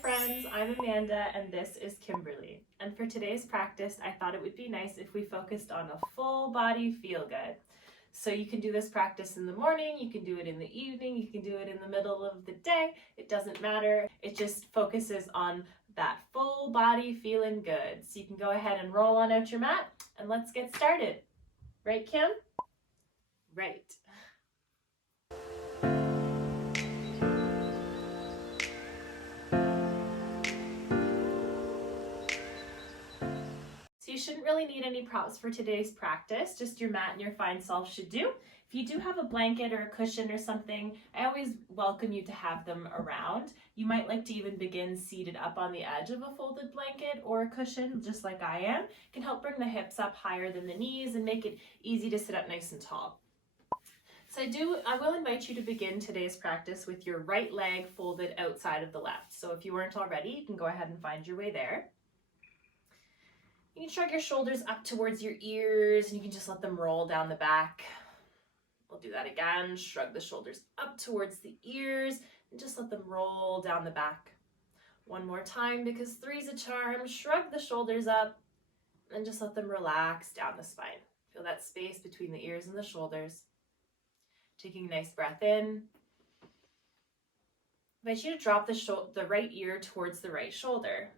friends, I'm Amanda and this is Kimberly. And for today's practice, I thought it would be nice if we focused on a full body feel good. So you can do this practice in the morning, you can do it in the evening, you can do it in the middle of the day. It doesn't matter. It just focuses on that full body feeling good. So you can go ahead and roll on out your mat and let's get started. Right, Kim? Right. So you shouldn't really need any props for today's practice, just your mat and your fine self should do. If you do have a blanket or a cushion or something, I always welcome you to have them around. You might like to even begin seated up on the edge of a folded blanket or a cushion, just like I am. It can help bring the hips up higher than the knees and make it easy to sit up nice and tall. So I will invite you to begin today's practice with your right leg folded outside of the left. So if you weren't already, you can go ahead and find your way there. You can shrug your shoulders up towards your ears and you can just let them roll down the back. We'll do that again. Shrug the shoulders up towards the ears and just let them roll down the back. One more time because three's a charm. Shrug the shoulders up and just let them relax down the spine. Feel that space between the ears and the shoulders. Taking a nice breath in. I invite you to drop the right ear towards the right shoulder.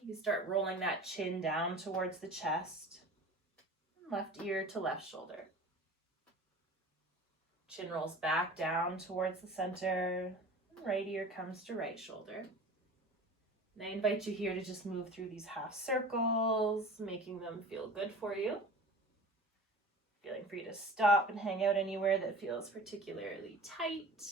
You can start rolling that chin down towards the chest. Left ear to left shoulder. Chin rolls back down towards the center. Right ear comes to right shoulder. And I invite you here to just move through these half circles, making them feel good for you. Feeling free to stop and hang out anywhere that feels particularly tight.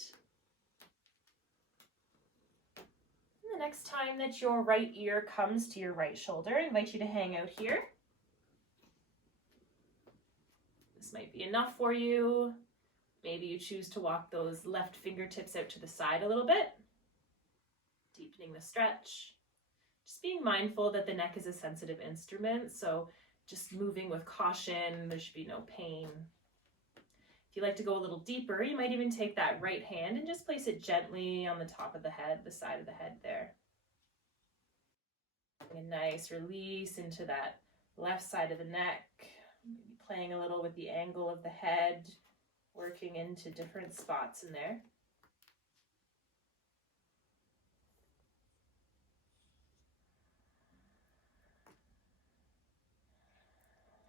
And the next time that your right ear comes to your right shoulder, I invite you to hang out here. This might be enough for you. Maybe you choose to walk those left fingertips out to the side a little bit, deepening the stretch. Just being mindful that the neck is a sensitive instrument, so just moving with caution, there should be no pain. If you like to go a little deeper, you might even take that right hand and just place it gently on the top of the head, the side of the head there. A nice release into that left side of the neck, maybe playing a little with the angle of the head, working into different spots in there.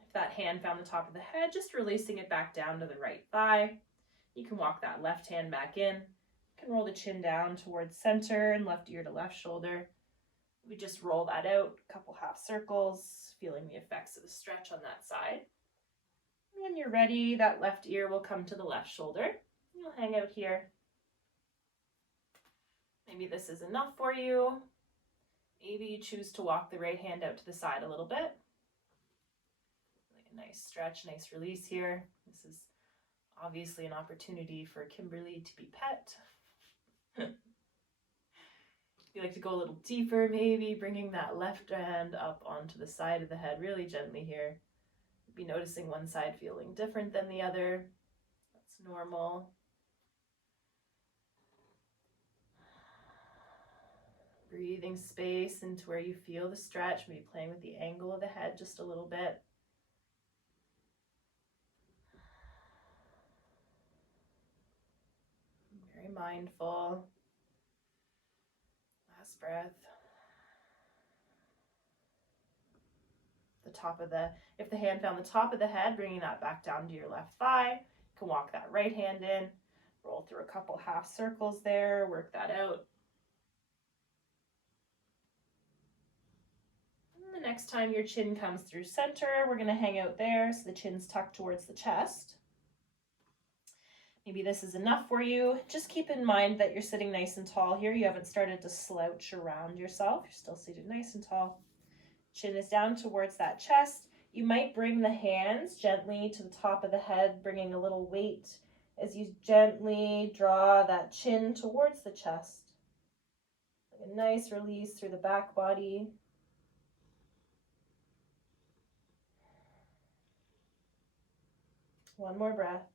If that hand found the top of the head, just releasing it back down to the right thigh. You can walk that left hand back in. You can roll the chin down towards center and left ear to left shoulder. We just roll that out, a couple half circles, feeling the effects of the stretch on that side. When you're ready, that left ear will come to the left shoulder. You'll hang out here. Maybe this is enough for you. Maybe you choose to walk the right hand out to the side a little bit. Like a nice stretch, nice release here. This is obviously an opportunity for Kimberly to be pet. If you like to go a little deeper, maybe bringing that left hand up onto the side of the head really gently here. Be noticing one side feeling different than the other. That's normal. Breathing space into where you feel the stretch, maybe playing with the angle of the head just a little bit. Very mindful. Last breath. If the hand found the top of the head, bringing that back down to your left thigh. You can walk that right hand in, roll through a couple half circles there, work that out. And the next time your chin comes through center, we're going to hang out there so the chin's tucked towards the chest. Maybe this is enough for you. Just keep in mind that you're sitting nice and tall here. You haven't started to slouch around yourself. You're still seated nice and tall. Chin is down towards that chest. You might bring the hands gently to the top of the head, bringing a little weight as you gently draw that chin towards the chest. A nice release through the back body. One more breath.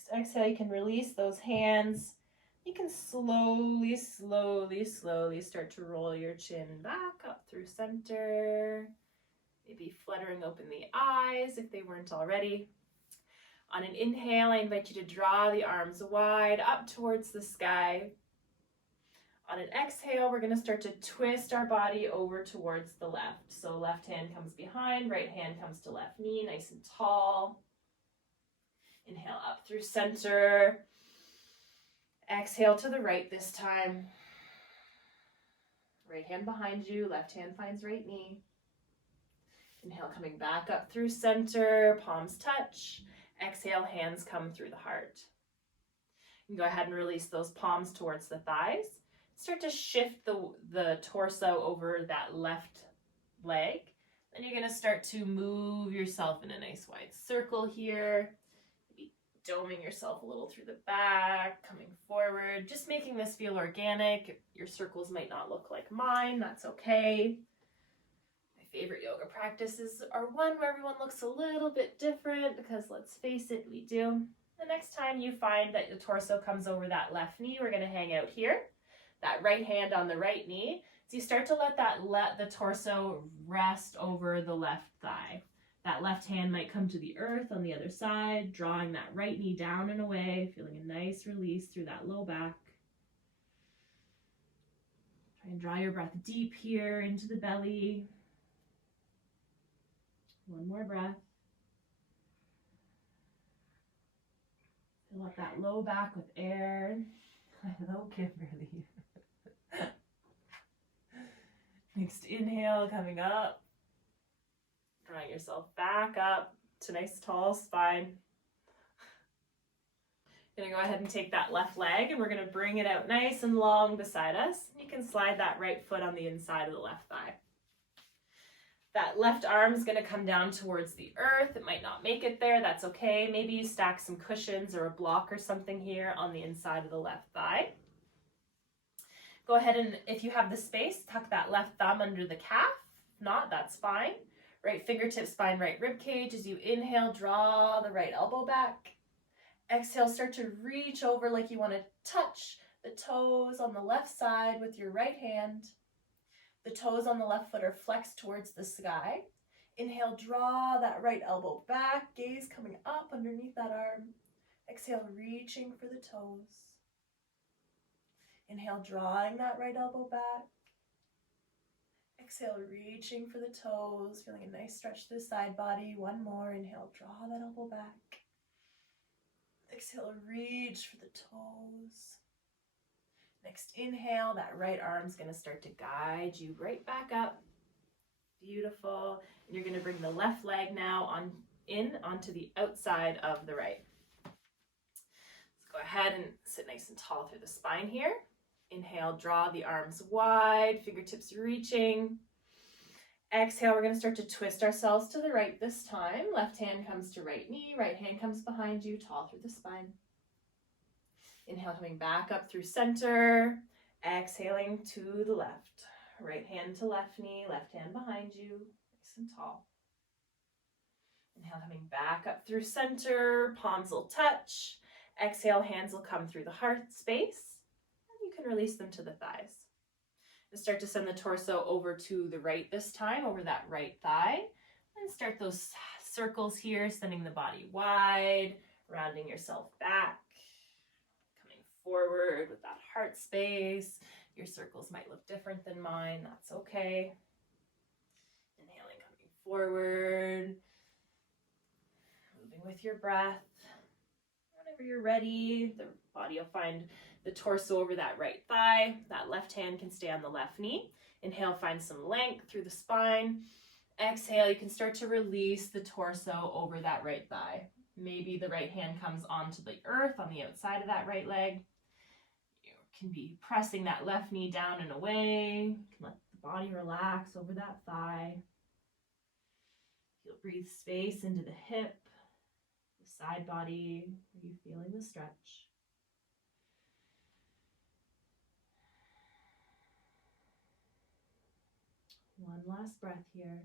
Next exhale, you can release those hands. You can slowly, slowly, slowly start to roll your chin back up through center. Maybe fluttering open the eyes if they weren't already. On an inhale, I invite you to draw the arms wide up towards the sky. On an exhale, we're going to start to twist our body over towards the left. So left hand comes behind, right hand comes to left knee, nice and tall. Inhale up through center. Exhale to the right this time. Right hand behind you, left hand finds right knee. Inhale, coming back up through center, palms touch. Exhale, hands come through the heart. You can go ahead and release those palms towards the thighs. Start to shift the torso over that left leg. Then you're going to start to move yourself in a nice wide circle here. Maybe doming yourself a little through the back, coming forward. Just making this feel organic. Your circles might not look like mine. That's okay. My favorite yoga practices are one where everyone looks a little bit different because let's face it, we do. The next time you find that the torso comes over that left knee, we're going to hang out here. That right hand on the right knee. So you start to let the torso rest over the left thigh. That left hand might come to the earth on the other side, drawing that right knee down and away, feeling a nice release through that low back. Try and draw your breath deep here into the belly. One more breath. Fill up that low back with air. Hello, Kimberly. Next inhale, coming up. Drawing yourself back up to nice tall spine. Gonna go ahead and take that left leg and we're gonna bring it out nice and long beside us. You can slide that right foot on the inside of the left thigh. That left arm is gonna come down towards the earth. It might not make it there, that's okay. Maybe you stack some cushions or a block or something here on the inside of the left thigh. Go ahead and, if you have the space, tuck that left thumb under the calf. If not, that's fine. Right fingertips find right rib cage. As you inhale, draw the right elbow back. Exhale, start to reach over like you want to touch the toes on the left side with your right hand. The toes on the left foot are flexed towards the sky. Inhale, draw that right elbow back, gaze coming up underneath that arm. Exhale, reaching for the toes. Inhale, drawing that right elbow back. Exhale, reaching for the toes, feeling a nice stretch to the side body. One more. Inhale, draw that elbow back. Exhale, reach for the toes. Next inhale, that right arm's going to start to guide you right back up. Beautiful. And you're going to bring the left leg now onto the outside of the right. Let's go ahead and sit nice and tall through the spine here. Inhale, draw the arms wide, fingertips reaching. Exhale, we're going to start to twist ourselves to the right this time. Left hand comes to right knee, right hand comes behind you, tall through the spine. Inhale, coming back up through center. Exhaling to the left. Right hand to left knee, left hand behind you, nice and tall. Inhale, coming back up through center, palms will touch. Exhale, hands will come through the heart space. You can release them to the thighs. And start to send the torso over to the right this time, over that right thigh. And start those circles here, sending the body wide, rounding yourself back, coming forward with that heart space. Your circles might look different than mine, that's okay. Inhaling, coming forward, moving with your breath. Whenever you're ready, the body will find the torso over that right thigh. That left hand can stay on the left knee. Inhale, find some length through the spine. Exhale, you can start to release the torso over that right thigh. Maybe the right hand comes onto the earth on the outside of that right leg. You can be pressing that left knee down and away. You can let the body relax over that thigh. You'll breathe space into the hip, the side body. Are you feeling the stretch? One last breath here.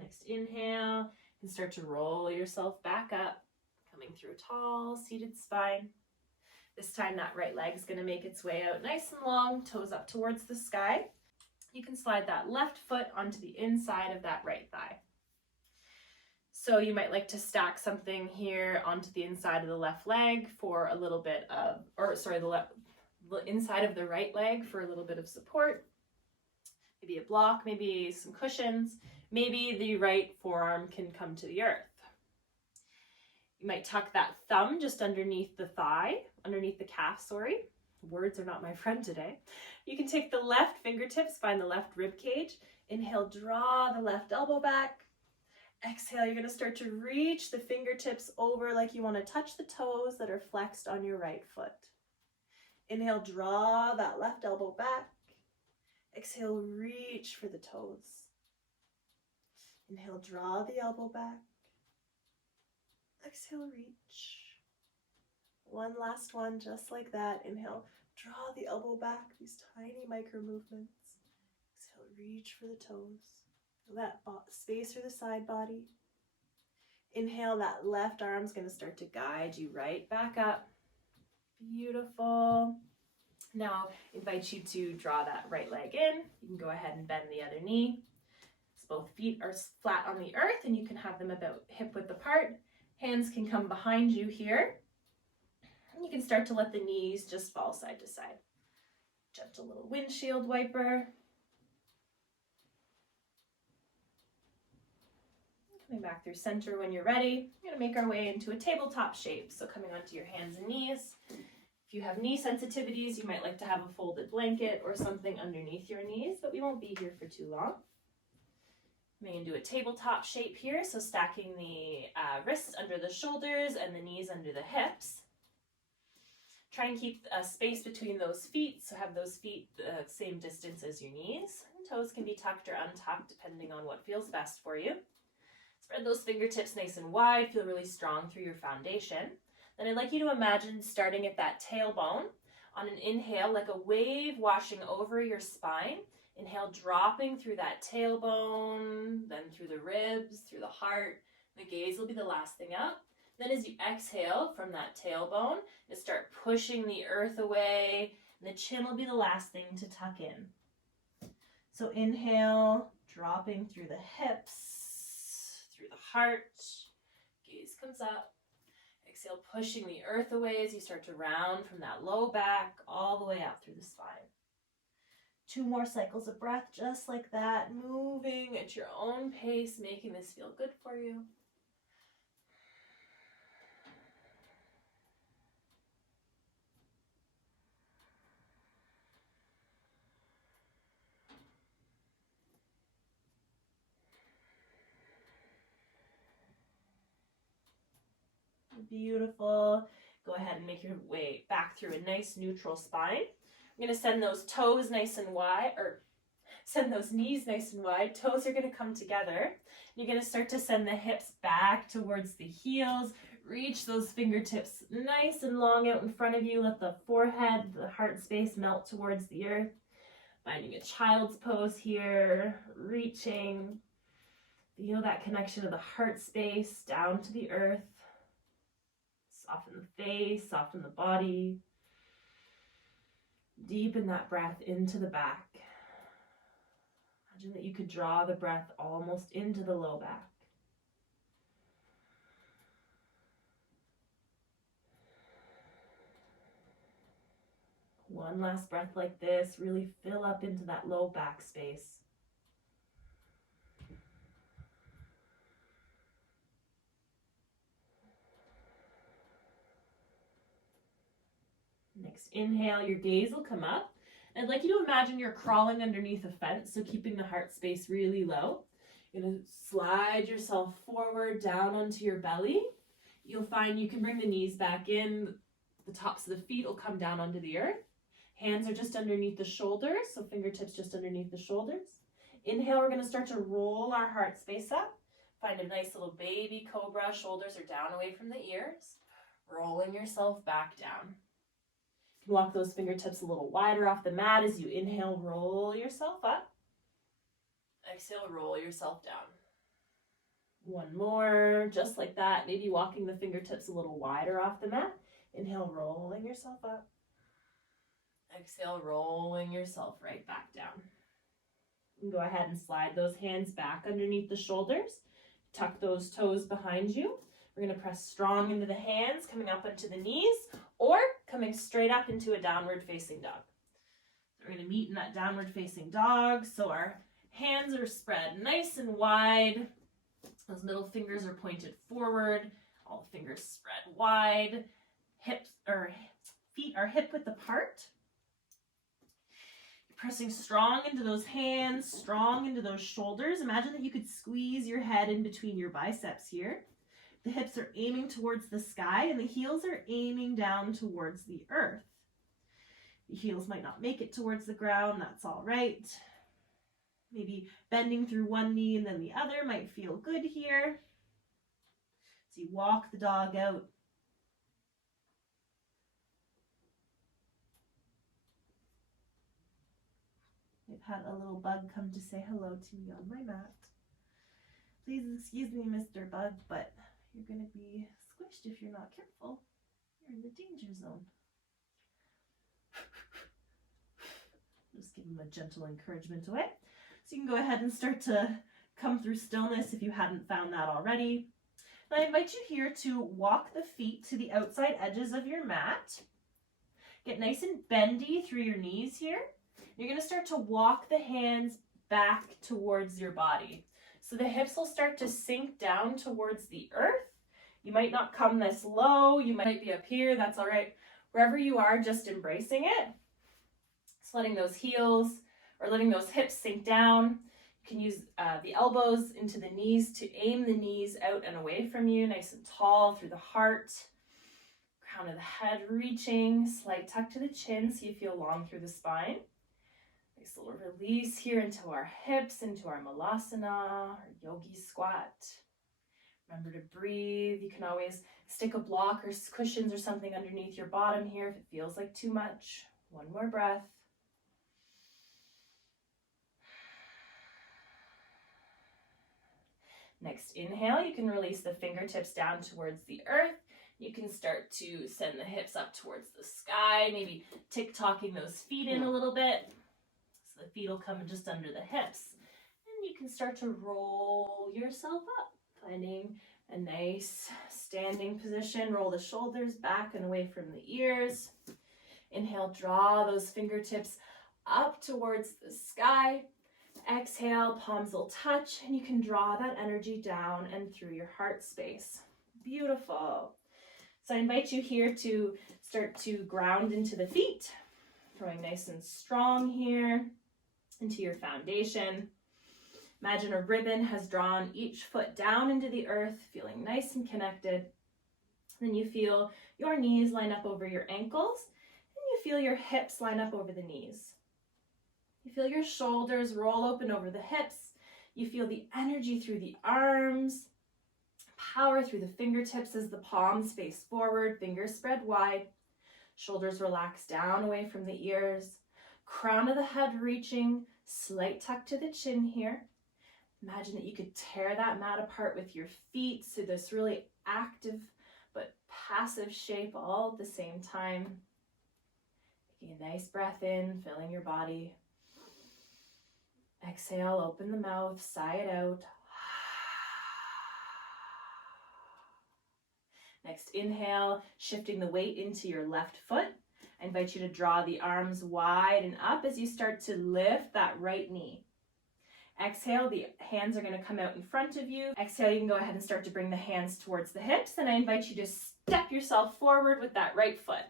Next inhale, you can start to roll yourself back up, coming through a tall seated spine. This time that right leg is going to make its way out nice and long, toes up towards the sky. You can slide that left foot onto the inside of that right thigh. So you might like to stack something here onto the inside of the left leg for a little bit of, the inside of the right leg for a little bit of support. Maybe a block, maybe some cushions. Maybe the right forearm can come to the earth. You might tuck that thumb just underneath the thigh, underneath the calf, sorry. Words are not my friend today. You can take the left fingertips, find the left rib cage. Inhale, draw the left elbow back. Exhale, you're going to start to reach the fingertips over like you want to touch the toes that are flexed on your right foot. Inhale, draw that left elbow back. Exhale, reach for the toes. Inhale, draw the elbow back. Exhale, reach. One last one, just like that. Inhale, draw the elbow back, these tiny micro movements. Exhale, reach for the toes. That space through the side body. Inhale, that left arm's going to start to guide you right back up. Beautiful. Now, invite you to draw that right leg in. You can go ahead and bend the other knee. So both feet are flat on the earth and you can have them about hip width apart. Hands can come behind you here. And you can start to let the knees just fall side to side. Gentle little windshield wiper. Coming back through center when you're ready. We're going to make our way into a tabletop shape. So coming onto your hands and knees. If you have knee sensitivities, you might like to have a folded blanket or something underneath your knees, but we won't be here for too long. We can do a tabletop shape here, so stacking the wrists under the shoulders and the knees under the hips. Try and keep a space between those feet, so have those feet the same distance as your knees. And toes can be tucked or untucked depending on what feels best for you. Spread those fingertips nice and wide, feel really strong through your foundation. Then I'd like you to imagine starting at that tailbone. On an inhale, like a wave washing over your spine. Inhale, dropping through that tailbone, then through the ribs, through the heart. The gaze will be the last thing up. Then as you exhale from that tailbone, you start pushing the earth away. And the chin will be the last thing to tuck in. So inhale, dropping through the hips, through the heart. Gaze comes up. Exhale, pushing the earth away as you start to round from that low back all the way out through the spine. 2 more cycles of breath just like that, moving at your own pace, making this feel good for you. Beautiful. Go ahead and make your way back through a nice neutral spine. I'm going to send those toes nice and wide, or send those knees nice and wide. Toes are going to come together. You're going to start to send the hips back towards the heels. Reach those fingertips nice and long out in front of you. Let the forehead, the heart space melt towards the earth. Finding a child's pose here. Reaching. Feel that connection of the heart space down to the earth. Soften the face, soften the body. Deepen that breath into the back. Imagine that you could draw the breath almost into the low back. One last breath like this. Really fill up into that low back space. Next inhale, your gaze will come up. I'd like you to imagine you're crawling underneath a fence, so keeping the heart space really low. You're going to slide yourself forward down onto your belly. You'll find you can bring the knees back in. The tops of the feet will come down onto the earth. Hands are just underneath the shoulders, so fingertips just underneath the shoulders. Inhale, we're going to start to roll our heart space up. Find a nice little baby cobra. Shoulders are down away from the ears. Rolling yourself back down. You can walk those fingertips a little wider off the mat as you inhale, roll yourself up. Exhale, roll yourself down. One more, just like that. Maybe walking the fingertips a little wider off the mat. Inhale, rolling yourself up. Exhale, rolling yourself right back down. And go ahead and slide those hands back underneath the shoulders. Tuck those toes behind you. We're going to press strong into the hands, coming up onto the knees, or coming straight up into a downward facing dog. So we're going to meet in that downward facing dog. So our hands are spread nice and wide. Those middle fingers are pointed forward. All the fingers spread wide. Hips or feet are hip width apart. Pressing strong into those hands, strong into those shoulders. Imagine that you could squeeze your head in between your biceps here. The hips are aiming towards the sky and the heels are aiming down towards the earth. The heels might not make it towards the ground, that's all right. Maybe bending through one knee and then the other might feel good here. So you walk the dog out. I've had a little bug come to say hello to me on my mat. Please excuse me, Mr. Bug, but you're going to be squished if you're not careful. You're in the danger zone. Just give him a gentle encouragement away. So you can go ahead and start to come through stillness if you hadn't found that already. And I invite you here to walk the feet to the outside edges of your mat. Get nice and bendy through your knees here. You're going to start to walk the hands back towards your body. So the hips will start to sink down towards the earth. You might not come this low. You might be up here. That's all right. Wherever you are, just embracing it. Just letting those heels or letting those hips sink down. You can use the elbows into the knees to aim the knees out and away from you, nice and tall through the heart. Crown of the head reaching, slight tuck to the chin so you feel long through the spine. Nice little release here into our hips, into our malasana, our yogi squat. Remember to breathe. You can always stick a block or cushions or something underneath your bottom here if it feels like too much. One more breath. Next inhale, you can release the fingertips down towards the earth. You can start to send the hips up towards the sky, maybe tick-tocking those feet in a little bit. So the feet will come just under the hips. And you can start to roll yourself up, finding a nice standing position. Roll the shoulders back and away from the ears. Inhale, draw those fingertips up towards the sky. Exhale, palms will touch, and you can draw that energy down and through your heart space. Beautiful. So I invite you here to start to ground into the feet, throwing nice and strong here into your foundation. Imagine a ribbon has drawn each foot down into the earth, feeling nice and connected. Then you feel your knees line up over your ankles, and you feel your hips line up over the knees. You feel your shoulders roll open over the hips. You feel the energy through the arms, power through the fingertips as the palms face forward, fingers spread wide. Shoulders relax down away from the ears. Crown of the head reaching, slight tuck to the chin here. Imagine that you could tear that mat apart with your feet, so this really active but passive shape all at the same time. Taking a nice breath in, filling your body. Exhale, open the mouth, sigh it out. Next inhale, shifting the weight into your left foot. I invite you to draw the arms wide and up as you start to lift that right knee. Exhale, the hands are going to come out in front of you. Exhale, you can go ahead and start to bring the hands towards the hips, and I invite you to step yourself forward with that right foot.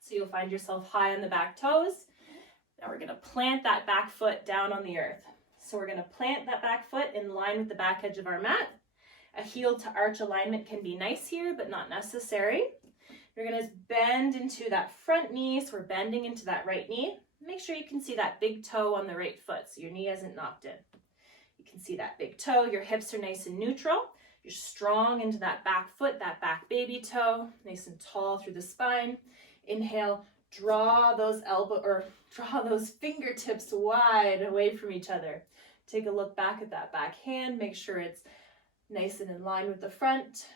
So you'll find yourself high on the back toes. Now we're going to plant that back foot down on the earth. So we're going to plant that back foot in line with the back edge of our mat. A heel to arch alignment can be nice here, but not necessary. You're going to bend into that front knee, so we're bending into that right knee. Make sure you can see that big toe on the right foot so your knee isn't knocked in. You can see that big toe, your hips are nice and neutral. You're strong into that back foot, that back baby toe, nice and tall through the spine. Inhale, draw those fingertips wide away from each other. Take a look back at that back hand. Make sure it's Nice and in line with the front.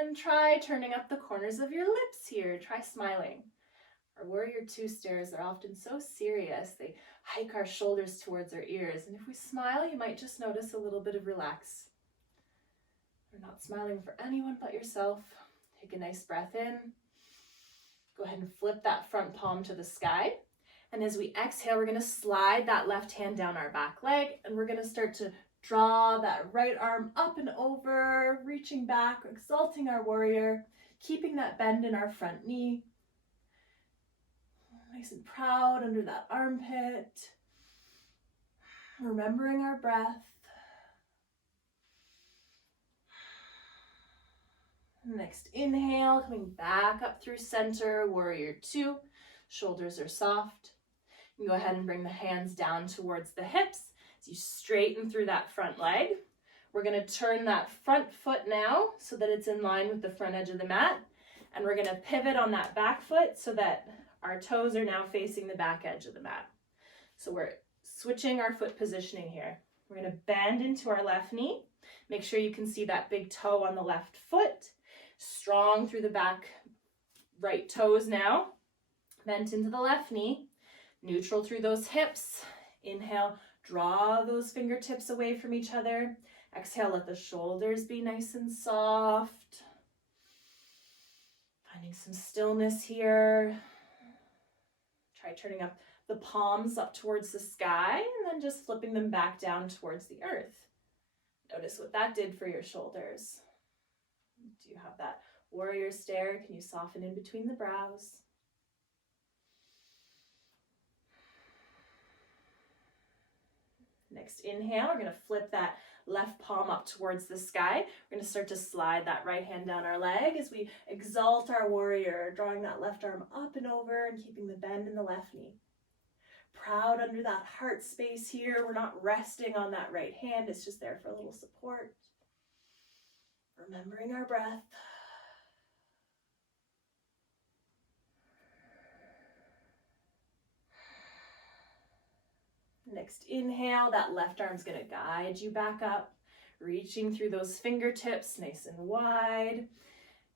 And try turning up the corners of your lips here. Try smiling. Our warrior two stares are often so serious. They hike our shoulders towards our ears. And if we smile, you might just notice a little bit of relax. You're not smiling for anyone but yourself. Take a nice breath in. Go ahead and flip that front palm to the sky. And as we exhale, we're going to slide that left hand down our back leg, and we're going to start to draw that right arm up and over, reaching back, exalting our warrior, keeping that bend in our front knee. Nice and proud under that armpit. Remembering our breath. Next inhale, coming back up through center, warrior two. Shoulders are soft. You go ahead and bring the hands down towards the hips as you straighten through that front leg. We're going to turn that front foot now so that it's in line with the front edge of the mat. And we're going to pivot on that back foot so that our toes are now facing the back edge of the mat. So we're switching our foot positioning here. We're going to bend into our left knee. Make sure you can see that big toe on the left foot. Strong through the back right toes now. Bent into the left knee. Neutral through those hips. Inhale, draw those fingertips away from each other. Exhale, let the shoulders be nice and soft. Finding some stillness here. Try turning up the palms up towards the sky and then just flipping them back down towards the earth. Notice what that did for your shoulders. Do you have that warrior stare? Can you soften in between the brows? Next inhale, we're going to flip that left palm up towards the sky. We're going to start to slide that right hand down our leg as we exalt our warrior, drawing that left arm up and over and keeping the bend in the left knee. Proud under that heart space here. We're not resting on that right hand. It's just there for a little support. Remembering our breath. Next inhale, that left arm's going to guide you back up, reaching through those fingertips nice and wide.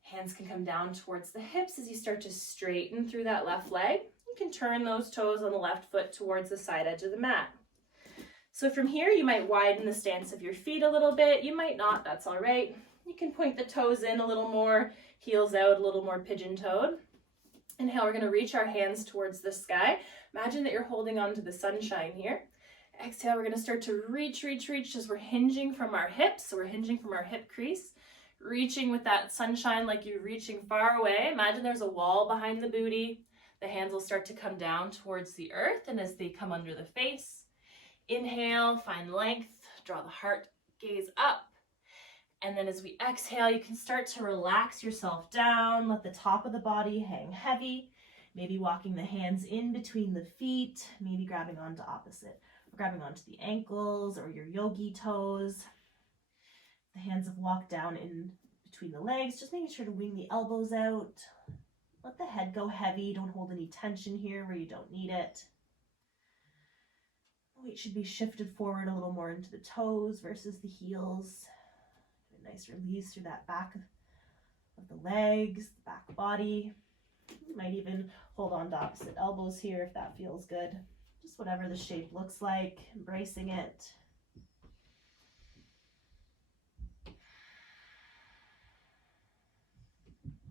Hands can come down towards the hips as you start to straighten through that left leg. You can turn those toes on the left foot towards the side edge of the mat. So from here, you might widen the stance of your feet a little bit. You might not, that's all right. You can point the toes in a little more, heels out, a little more pigeon-toed. Inhale, we're going to reach our hands towards the sky. Imagine that you're holding on to the sunshine here. Exhale, we're going to start to reach as we're hinging from our hips. So we're hinging from our hip crease, reaching with that sunshine like you're reaching far away. Imagine there's a wall behind the booty. The hands will start to come down towards the earth, and as they come under the face, inhale, find length, draw the heart gaze up. And then as we exhale, you can start to relax yourself down, let the top of the body hang heavy, maybe walking the hands in between the feet, maybe grabbing onto the ankles or your yogi toes. The hands have walked down in between the legs, just making sure to wing the elbows out. Let the head go heavy, don't hold any tension here where you don't need it. The weight should be shifted forward a little more into the toes versus the heels. A nice release through that back of the legs, the back body. You might even hold on to opposite elbows here if that feels good. Just whatever the shape looks like, embracing it.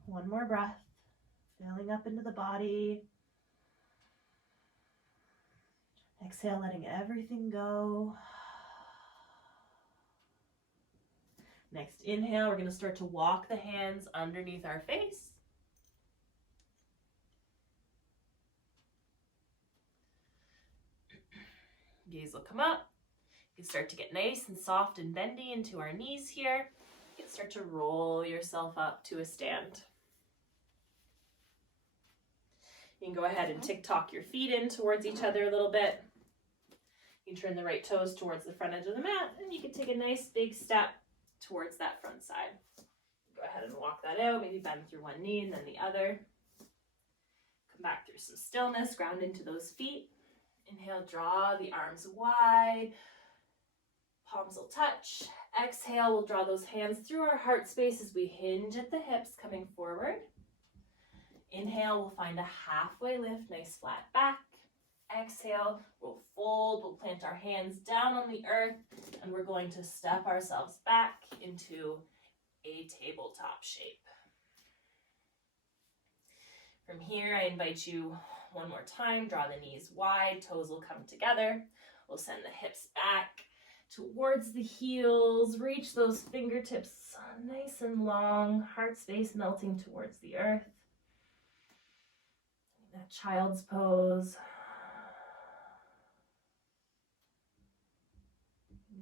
One more breath, filling up into the body. Exhale, letting everything go. Next inhale, we're going to start to walk the hands underneath our face. Gaze will come up. You can start to get nice and soft and bendy into our knees here. You can start to roll yourself up to a stand. You can go ahead and tick-tock your feet in towards each other a little bit. You can turn the right toes towards the front edge of the mat, and you can take a nice big step towards that front side. Go ahead and walk that out, maybe bend through one knee and then the other. Come back through some stillness, ground into those feet. Inhale, draw the arms wide. Palms will touch. Exhale, we'll draw those hands through our heart space as we hinge at the hips, coming forward. Inhale, we'll find a halfway lift, nice flat back. Exhale, we'll fold, we'll plant our hands down on the earth, and we're going to step ourselves back into a tabletop shape. From here, I invite you one more time, draw the knees wide, toes will come together. We'll send the hips back towards the heels, reach those fingertips nice and long, heart space melting towards the earth. That child's pose.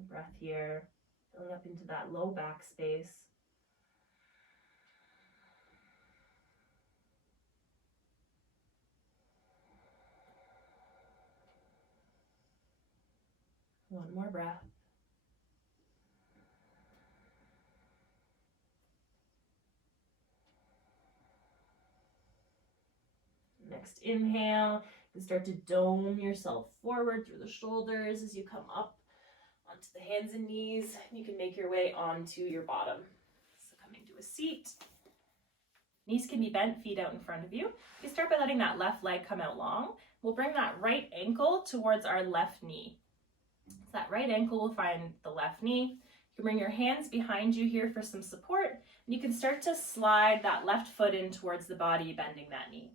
Breath here, filling up into that low back space. One more breath. Next inhale, you start to dome yourself forward through the shoulders as you come up onto the hands and knees. You can make your way onto your bottom. So coming to a seat. Knees can be bent, feet out in front of you. You start by letting that left leg come out long. We'll bring that right ankle towards our left knee. So that right ankle will find the left knee. You can bring your hands behind you here for some support, and you can start to slide that left foot in towards the body, bending that knee.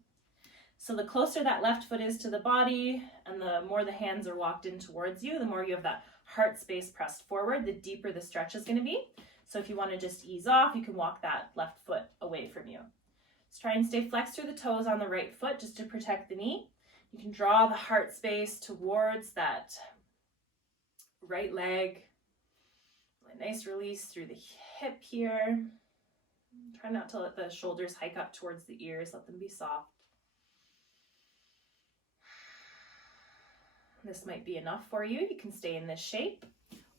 So the closer that left foot is to the body, and the more the hands are walked in towards you, the more you have that heart space pressed forward, the deeper the stretch is going to be. So if you want to just ease off, you can walk that left foot away from you. Just try and stay flexed through the toes on the right foot just to protect the knee. You can draw the heart space towards that right leg. A nice release through the hip here. Try not to let the shoulders hike up towards the ears. Let them be soft. This might be enough for you. You can stay in this shape,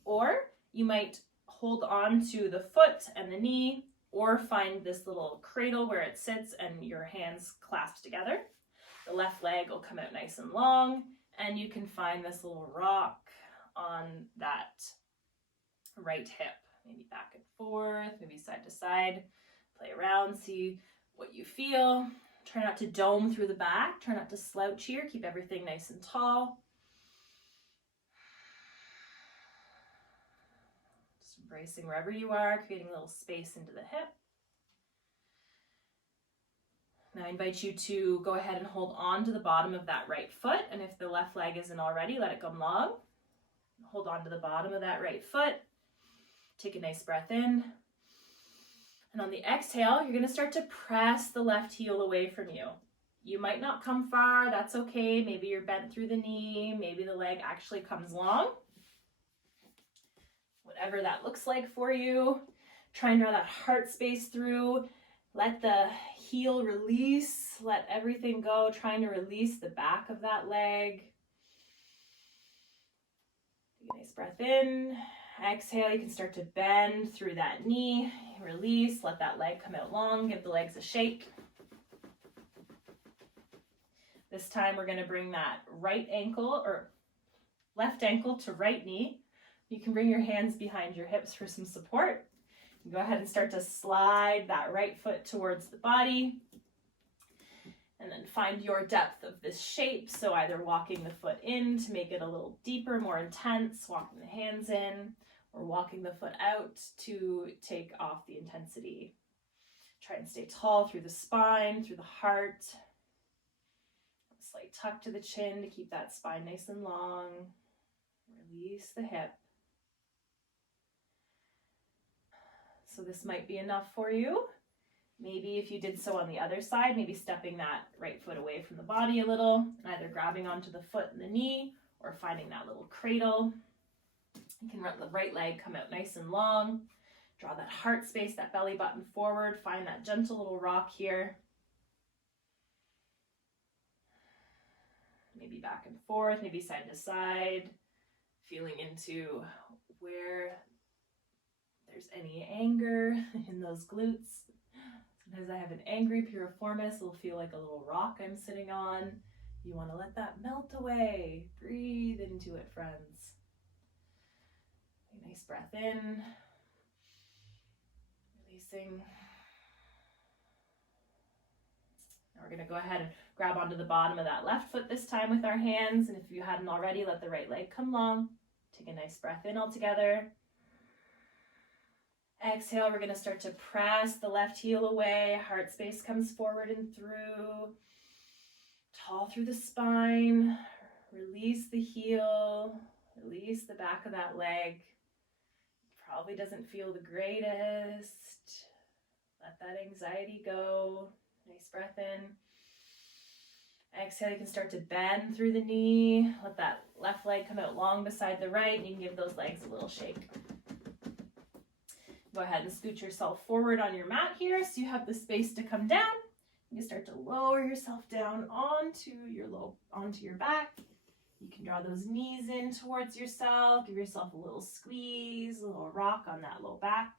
or you might hold on to the foot and the knee, or find this little cradle where it sits and your hands clasped together. The left leg will come out nice and long, and you can find this little rock on that right hip. Maybe back and forth, maybe side to side. Play around, see what you feel. Try not to dome through the back. Try not to slouch here. Keep everything nice and tall. Just embracing wherever you are, creating a little space into the hip. Now I invite you to go ahead and hold on to the bottom of that right foot, and if the left leg isn't already, let it come long. Hold on to the bottom of that right foot. Take a nice breath in. And on the exhale, you're going to start to press the left heel away from you. You might not come far, that's okay. Maybe you're bent through the knee, maybe the leg actually comes long. Whatever that looks like for you, try and draw that heart space through. Let the heel release, let everything go, trying to release the back of that leg. Take a nice breath in. Exhale, you can start to bend through that knee. Release, let that leg come out long, give the legs a shake. This time we're going to bring that right ankle or left ankle to right knee. You can bring your hands behind your hips for some support. Go ahead and start to slide that right foot towards the body. And then find your depth of this shape. So either walking the foot in to make it a little deeper, more intense, walking the hands in, or walking the foot out to take off the intensity. Try and stay tall through the spine, through the heart. A slight tuck to the chin to keep that spine nice and long. Release the hip. So this might be enough for you. Maybe if you did so on the other side, maybe stepping that right foot away from the body a little, and either grabbing onto the foot and the knee, or finding that little cradle. You can let the right leg come out nice and long. Draw that heart space, that belly button forward. Find that gentle little rock here. Maybe back and forth, maybe side to side. Feeling into where there's any anger in those glutes. Sometimes I have an angry piriformis. It'll feel like a little rock I'm sitting on. You want to let that melt away. Breathe into it, friends. Take a nice breath in, releasing. Now we're going to go ahead and grab onto the bottom of that left foot this time with our hands. And if you hadn't already, let the right leg come long. Take a nice breath in all together. Exhale, we're going to start to press the left heel away. Heart space comes forward and through. Tall through the spine. Release the heel. Release the back of that leg. Probably doesn't feel the greatest. Let that anxiety go. Nice breath in. Exhale, you can start to bend through the knee. Let that left leg come out long beside the right. And you can give those legs a little shake. Go ahead and scoot yourself forward on your mat here so you have the space to come down. You can start to lower yourself down onto your back. You can draw those knees in towards yourself. Give yourself a little squeeze, a little rock on that low back.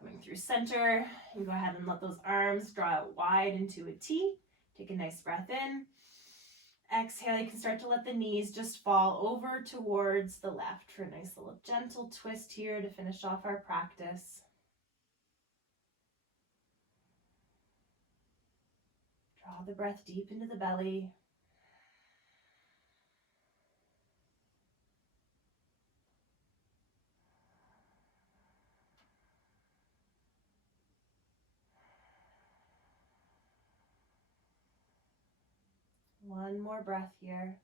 Coming through center, you go ahead and let those arms draw out wide into a T. Take a nice breath in. Exhale, you can start to let the knees just fall over towards the left for a nice little gentle twist here to finish off our practice. Draw the breath deep into the belly. One more breath here.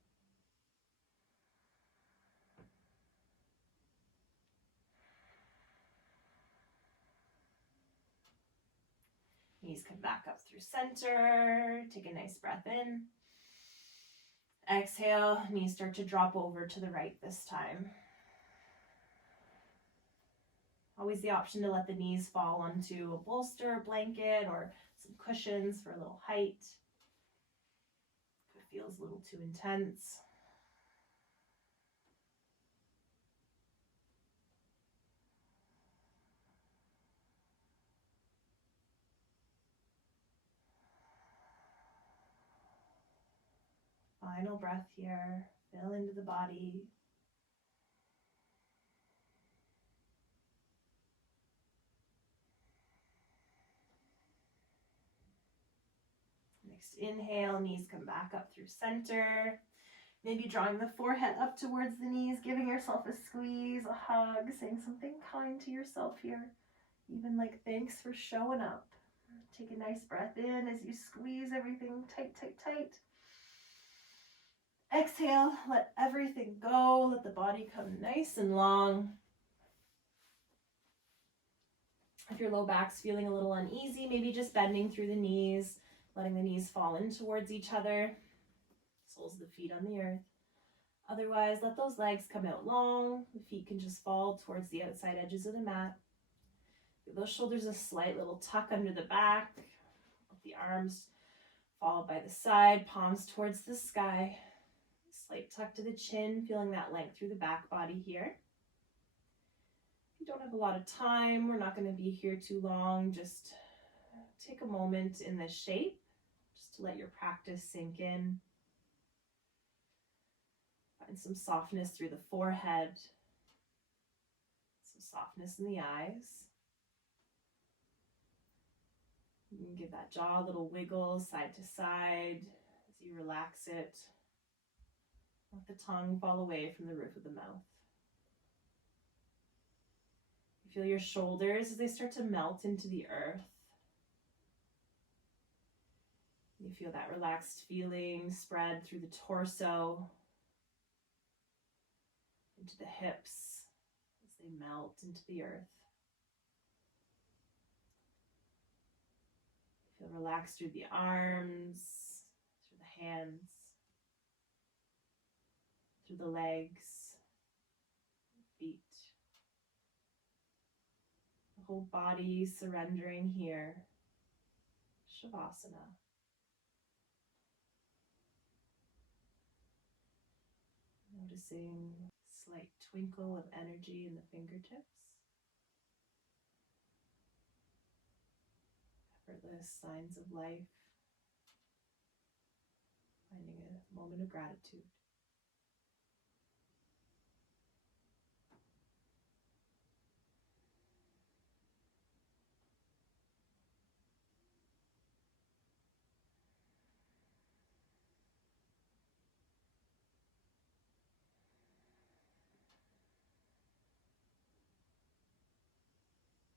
Knees come back up through center. Take a nice breath in. Exhale, knees start to drop over to the right this time. Always the option to let the knees fall onto a bolster, a blanket, or some cushions for a little height. If it feels a little too intense. Final breath here. Fill into the body. Next inhale, knees come back up through center. Maybe drawing the forehead up towards the knees, giving yourself a squeeze, a hug, saying something kind to yourself here. Even like thanks for showing up. Take a nice breath in as you squeeze everything tight, tight, tight. Exhale, let everything go. Let the body come nice and long. If your low back's feeling a little uneasy, maybe just bending through the knees, letting the knees fall in towards each other. Soles of the feet on the earth. Otherwise, let those legs come out long. The feet can just fall towards the outside edges of the mat. Give those shoulders a slight little tuck under the back. Let the arms fall by the side, palms towards the sky. Slight tuck to the chin, feeling that length through the back body here. If you don't have a lot of time, we're not going to be here too long. Just take a moment in this shape, just to let your practice sink in. Find some softness through the forehead, some softness in the eyes. You can give that jaw a little wiggle side to side as you relax it. Let the tongue fall away from the roof of the mouth. You feel your shoulders as they start to melt into the earth. You feel that relaxed feeling spread through the torso, into the hips as they melt into the earth. You feel relaxed through the arms, through the hands, through the legs, feet. The whole body surrendering here. Shavasana. Noticing slight twinkle of energy in the fingertips. Effortless signs of life. Finding a moment of gratitude.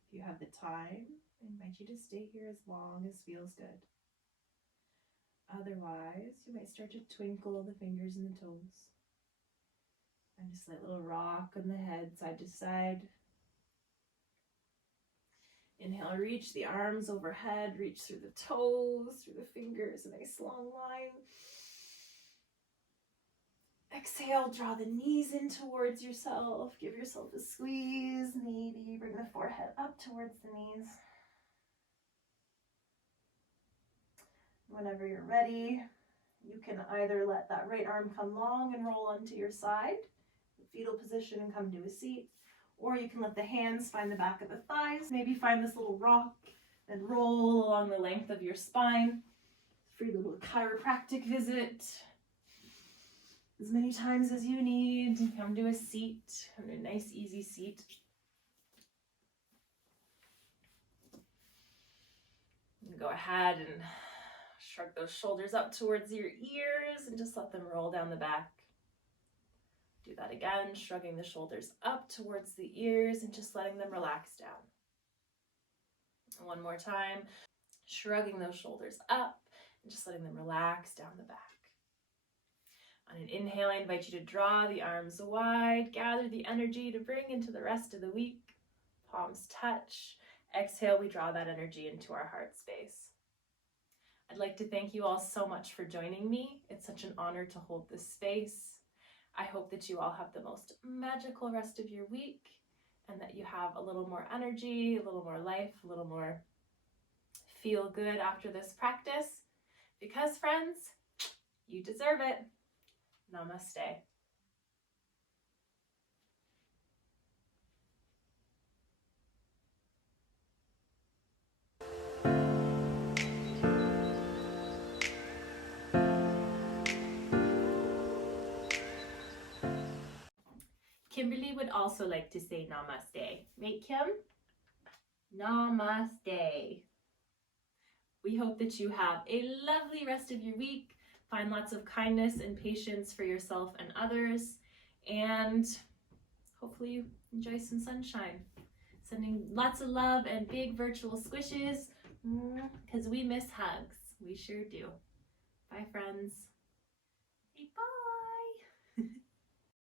If you have the time, I invite you to stay here as long as feels good. Otherwise, you might start to twinkle the fingers and the toes. And just like a little rock on the head, side to side. Inhale, reach the arms overhead, reach through the toes, through the fingers, a nice long line. Exhale, draw the knees in towards yourself. Give yourself a squeeze, maybe bring the forehead up towards the knees. Whenever you're ready, you can either let that right arm come long and roll onto your side, fetal position, and come to a seat, or you can let the hands find the back of the thighs. Maybe find this little rock and roll along the length of your spine. Free little chiropractic visit. As many times as you need. Come to a seat, a nice easy seat. Go ahead and shrug those shoulders up towards your ears and just let them roll down the back. Do that again, shrugging the shoulders up towards the ears and just letting them relax down. One more time, shrugging those shoulders up and just letting them relax down the back. On an inhale, I invite you to draw the arms wide, gather the energy to bring into the rest of the week. Palms touch. Exhale, we draw that energy into our heart space. I'd like to thank you all so much for joining me. It's such an honor to hold this space. I hope that you all have the most magical rest of your week and that you have a little more energy, a little more life, a little more feel good after this practice. Because friends, you deserve it. Namaste. Kimberly would also like to say namaste. Right, Kim? Namaste. We hope that you have a lovely rest of your week. Find lots of kindness and patience for yourself and others. And hopefully you enjoy some sunshine. Sending lots of love and big virtual squishes because we miss hugs. We sure do. Bye, friends.